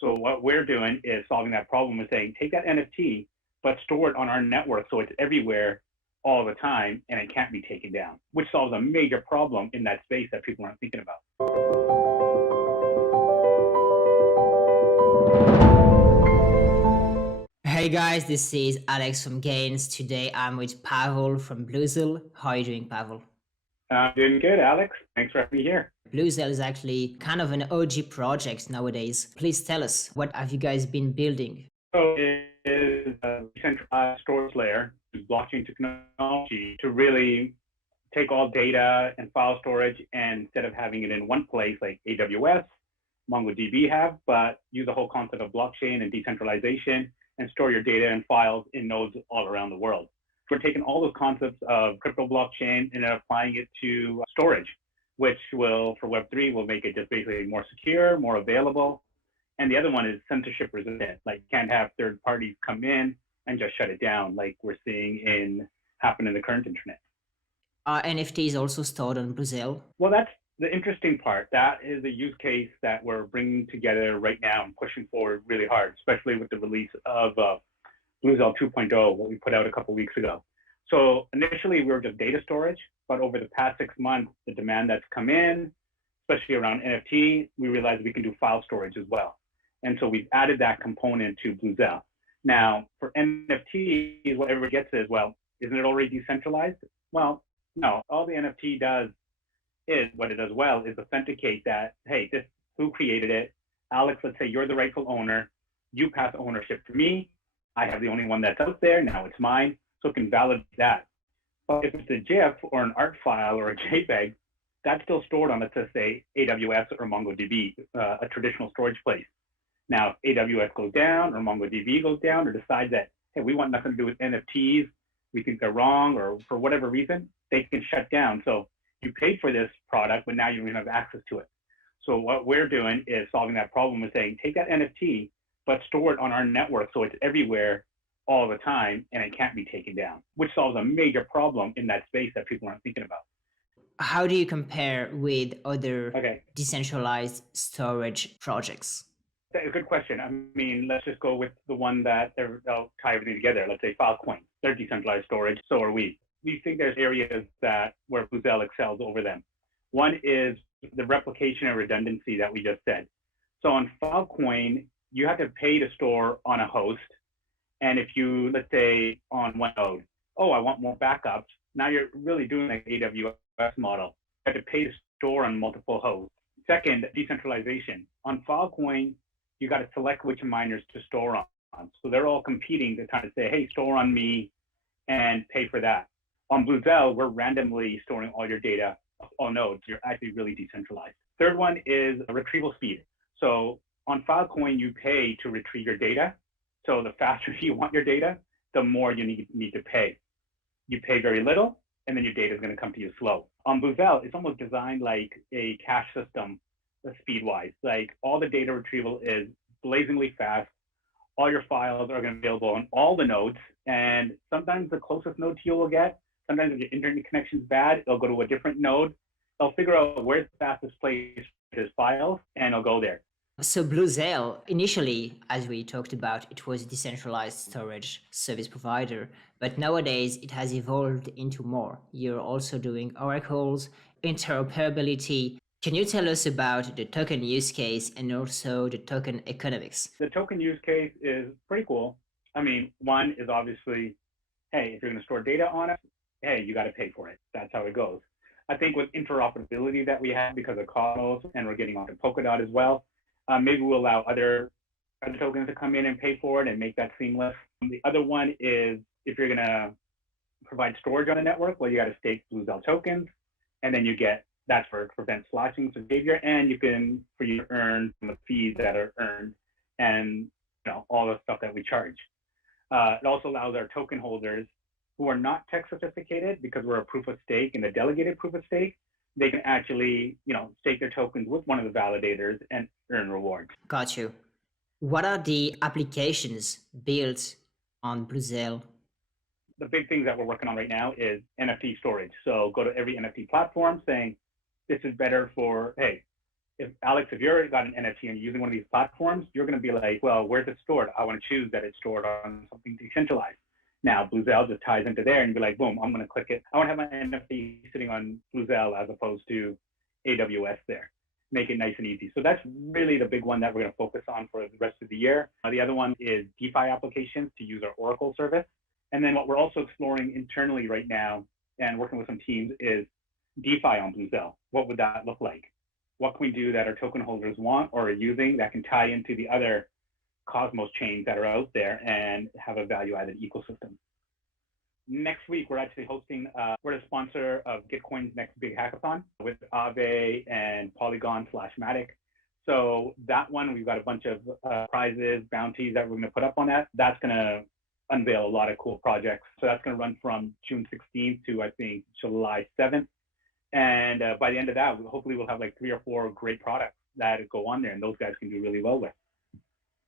So what we're doing is solving that problem and saying, take that NFT, but store it on our network so it's everywhere all the time and it can't be taken down, which solves a major problem in that space that people aren't thinking about. Hey guys, this is Alex from Gains. Today I'm with Pavel from Bluzelle. How are you doing, Pavel? Doing good, Alex. Thanks for having me here. Bluzelle is actually kind of an OG project nowadays. Please tell us, what have you guys been building? So it is a decentralized storage layer, blockchain technology to really take all data and file storage, and instead of having it in one place like AWS, MongoDB have, but use the whole concept of blockchain and decentralization and store your data and files in nodes all around the world. So we're taking all those concepts of crypto blockchain and applying it to storage, which will, for Web3, will make it just basically more secure, more available. And the other one is censorship resistant, like can't have third parties come in and just shut it down like we're seeing happen in the current internet. Are NFTs also stored on Bluzelle? Well, that's the interesting part. That is a use case that we're bringing together right now and pushing forward really hard, especially with the release of Bluzelle 2.0, what we put out a couple of weeks ago. So initially we were just data storage, but over the past 6 months, the demand that's come in, especially around NFT, we realized we can do file storage as well. And so we've added that component to Bluzelle. Now, for NFTs, what everybody gets is, well, isn't it already decentralized? Well, no, all the NFT does is, what it does well is authenticate that, hey, this, who created it? Alex, let's say you're the rightful owner. You pass ownership to me. I have the only one that's out there. Now it's mine. So it can validate that. But if it's a GIF or an art file or a JPEG, that's still stored on, let's just say, AWS or MongoDB, a traditional storage place. Now, if AWS goes down or MongoDB goes down or decides that, hey, we want nothing to do with NFTs, we think they're wrong, or for whatever reason, they can shut down. So you paid for this product, but now you don't have access to it. So what we're doing is solving that problem and saying, take that NFT, but store it on our network so it's everywhere all the time and it can't be taken down, which solves a major problem in that space that people aren't thinking about. How do you compare with other decentralized storage projects? A good question. I mean, let's just go with the one that they'll tie everything together. Let's say Filecoin. They're decentralized storage. So are we. We think there's areas that where Bluzelle excels over them. One is the replication and redundancy that we just said. So on Filecoin, you have to pay to store on a host. And if you, let's say on one node, oh, I want more backups. Now you're really doing like AWS model. You have to pay to store on multiple hosts. Second, decentralization. On Filecoin, you got to select which miners to store on. So they're all competing to kind of say, hey, store on me and pay for that. On Bluzelle, we're randomly storing all your data, all nodes. You're actually really decentralized. Third one is retrieval speed. So on Filecoin, you pay to retrieve your data. So the faster you want your data, the more you need to pay. You pay very little, and then your data is going to come to you slow. On Bluzelle, it's almost designed like a cache system, speed-wise. Like all the data retrieval is blazingly fast. All your files are going to be available on all the nodes, and sometimes the closest node to you will get. Sometimes if your internet connection is bad, it'll go to a different node. They'll figure out where's the fastest place for his files, and it'll go there. So Bluzelle, initially, as we talked about, it was a decentralized storage service provider, but nowadays it has evolved into more. You're also doing oracles, interoperability. Can you tell us about the token use case and also the token economics? The token use case is pretty cool. I mean, one is obviously, hey, if you're going to store data on it, hey, you got to pay for it. That's how it goes. I think with interoperability that we have because of Cosmos and we're getting onto Polkadot as well, maybe we'll allow other tokens to come in and pay for it and make that seamless. The other one is if you're going to provide storage on a network, well, you got to stake Bluzelle tokens, and then you get that's for prevent sloshing behavior, and you can for you to earn some of the fees that are earned, and all the stuff that we charge. It also allows our token holders who are not tech sophisticated, because we're a proof of stake and a delegated proof of stake, they can actually, stake their tokens with one of the validators and earn rewards. Got you. What are the applications built on Bluzelle? The big things that we're working on right now is NFT storage. So go to every NFT platform saying, this is better for, hey, if Alex, if you're got an NFT and you're using one of these platforms, you're going to be like, well, where's it stored? I want to choose that it's stored on something decentralized. Now, Bluzelle just ties into there and be like, boom, I'm going to click it. I want to have my NFT sitting on Bluzelle as opposed to AWS there. Make it nice and easy. So that's really the big one that we're going to focus on for the rest of the year. The other one is DeFi applications to use our Oracle service. And then what we're also exploring internally right now and working with some teams is DeFi on Bluzelle. What would that look like? What can we do that our token holders want or are using that can tie into the other Cosmos chains that are out there and have a value-added ecosystem? Next week, we're actually hosting, we're the sponsor of Gitcoin's next big hackathon with Aave and Polygon/Matic. So that one, we've got a bunch of prizes, bounties that we're going to put up on that. That's going to unveil a lot of cool projects. So that's going to run from June 16th to, I think, July 7th. And by the end of that, hopefully we'll have like 3 or 4 great products that go on there and those guys can do really well with.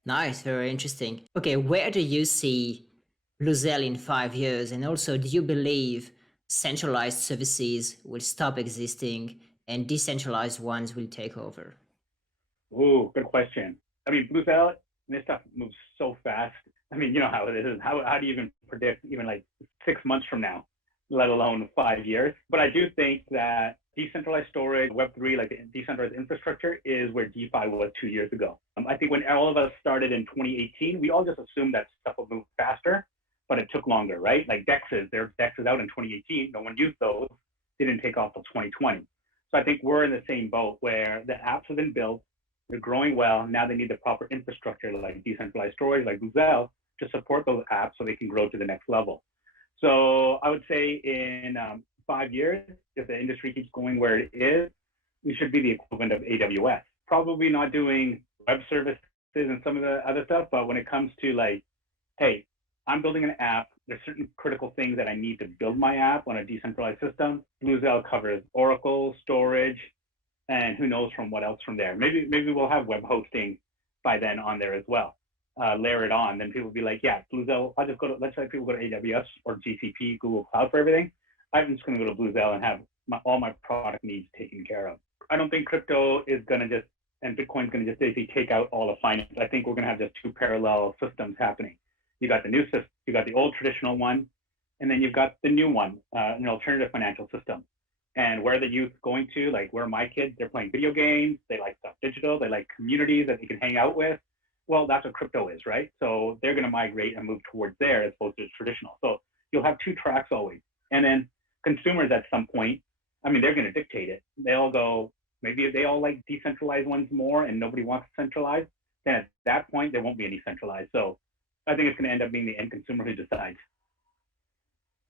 Nice, very interesting. Okay, where do you see Bluzelle in 5 years? And also, do you believe centralized services will stop existing and decentralized ones will take over? Ooh, good question. I mean, Bluzelle, this stuff moves so fast. I mean, you know how it is. How do you even predict even like 6 months from now, let alone 5 years? But I do think that decentralized storage, Web3, like the decentralized infrastructure is where DeFi was 2 years ago. I think when all of us started in 2018, we all just assumed that stuff would move faster, but it took longer, right? Like DEXs, there were DEXs out in 2018. No one used those. They didn't take off till 2020. So I think we're in the same boat where the apps have been built, they're growing well. Now they need the proper infrastructure like decentralized storage, like Bluzelle, to support those apps so they can grow to the next level. So I would say in 5 years, if the industry keeps going where it is, we should be the equivalent of AWS. Probably not doing web services and some of the other stuff, but when it comes to like, hey, I'm building an app, there's certain critical things that I need to build my app on a decentralized system. Bluzelle covers Oracle, storage, and who knows from what else from there. Maybe we'll have web hosting by then on there as well. Layer it on, then people will be like, yeah, Bluzelle, I'll just go to, let's say people go to AWS or GCP, Google Cloud for everything. I'm just going to go to Bluzelle and have all my product needs taken care of. I don't think crypto is going to just, and Bitcoin is going to just basically take out all of finance. I think we're going to have just 2 parallel systems happening. You got the new system, you got the old traditional one, and then you've got the new one, an alternative financial system. And where are the youth going to? Like where my kids, they're playing video games, they like stuff digital, they like communities that they can hang out with. Well, that's what crypto is, right? So they're going to migrate and move towards there as opposed to traditional. So you'll have 2 tracks always. And then consumers at some point, I mean, they're going to dictate it. They'll go, maybe they all like decentralized ones more and nobody wants centralized. Then at that point, there won't be any centralized. So I think it's going to end up being the end consumer who decides.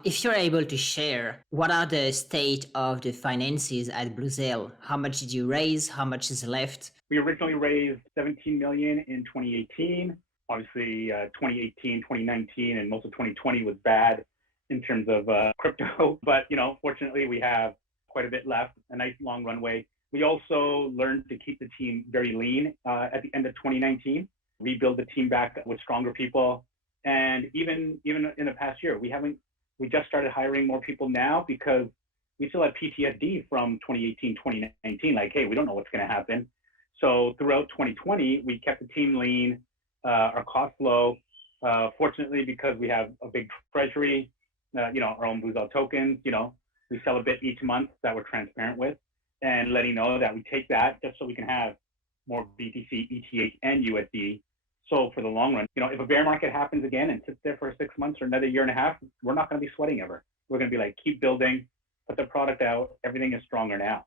If you're able to share, what are the state of the finances at Bluzelle? How much did you raise? How much is left? We originally raised 17 million in 2018. Obviously, 2018, 2019, and most of 2020 was bad in terms of crypto. But fortunately, we have quite a bit left, a nice long runway. We also learned to keep the team very lean at the end of 2019. Rebuild the team back with stronger people, and even in the past year, we just started hiring more people now because we still have PTSD from 2018, 2019. Like, hey, we don't know what's going to happen. So throughout 2020, we kept the team lean, our costs low. Fortunately, because we have a big treasury, our own Bluzelle tokens, we sell a bit each month that we're transparent with, and letting know that we take that just so we can have more BTC, ETH, and USD. So for the long run, if a bear market happens again and sits there for 6 months or another year and a half, we're not going to be sweating ever. We're going to be like, keep building, put the product out. Everything is stronger now.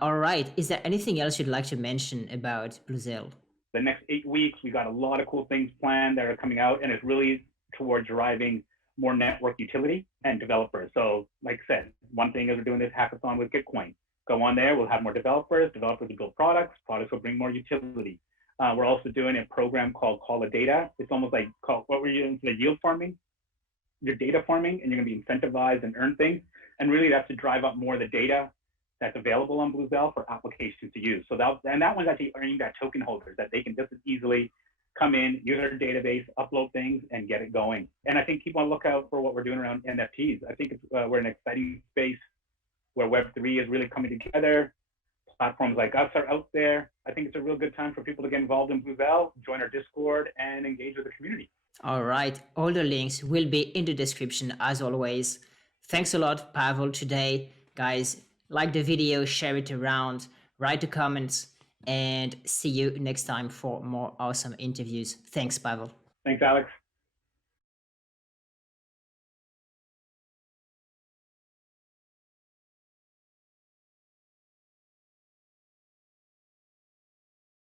All right. Is there anything else you'd like to mention about Bluzelle? The next 8 weeks, we got a lot of cool things planned that are coming out, and it's really towards driving more network utility and developers. So like I said, one thing is we're doing this hackathon with Gitcoin. Go on there, we'll have more developers will build products will bring more utility. We're also doing a program called Call of Data. It's almost like what we're doing for the yield farming. You're data farming, and you're going to be incentivized and earn things. And really, that's to drive up more of the data that's available on Bluzelle for applications to use. So that one's actually aimed at token holders, that they can just as easily come in, use our database, upload things, and get it going. And I think keep on lookout for what we're doing around NFTs. I think we're in an exciting space where Web3 is really coming together. platforms like us are out there. I think it's a real good time for people to get involved in Bluzelle, join our Discord, and engage with the community. All right. All the links will be in the description as always. Thanks a lot, Pavel, today. Guys, like the video, share it around, write the comments, and see you next time for more awesome interviews. Thanks, Pavel. Thanks, Alex.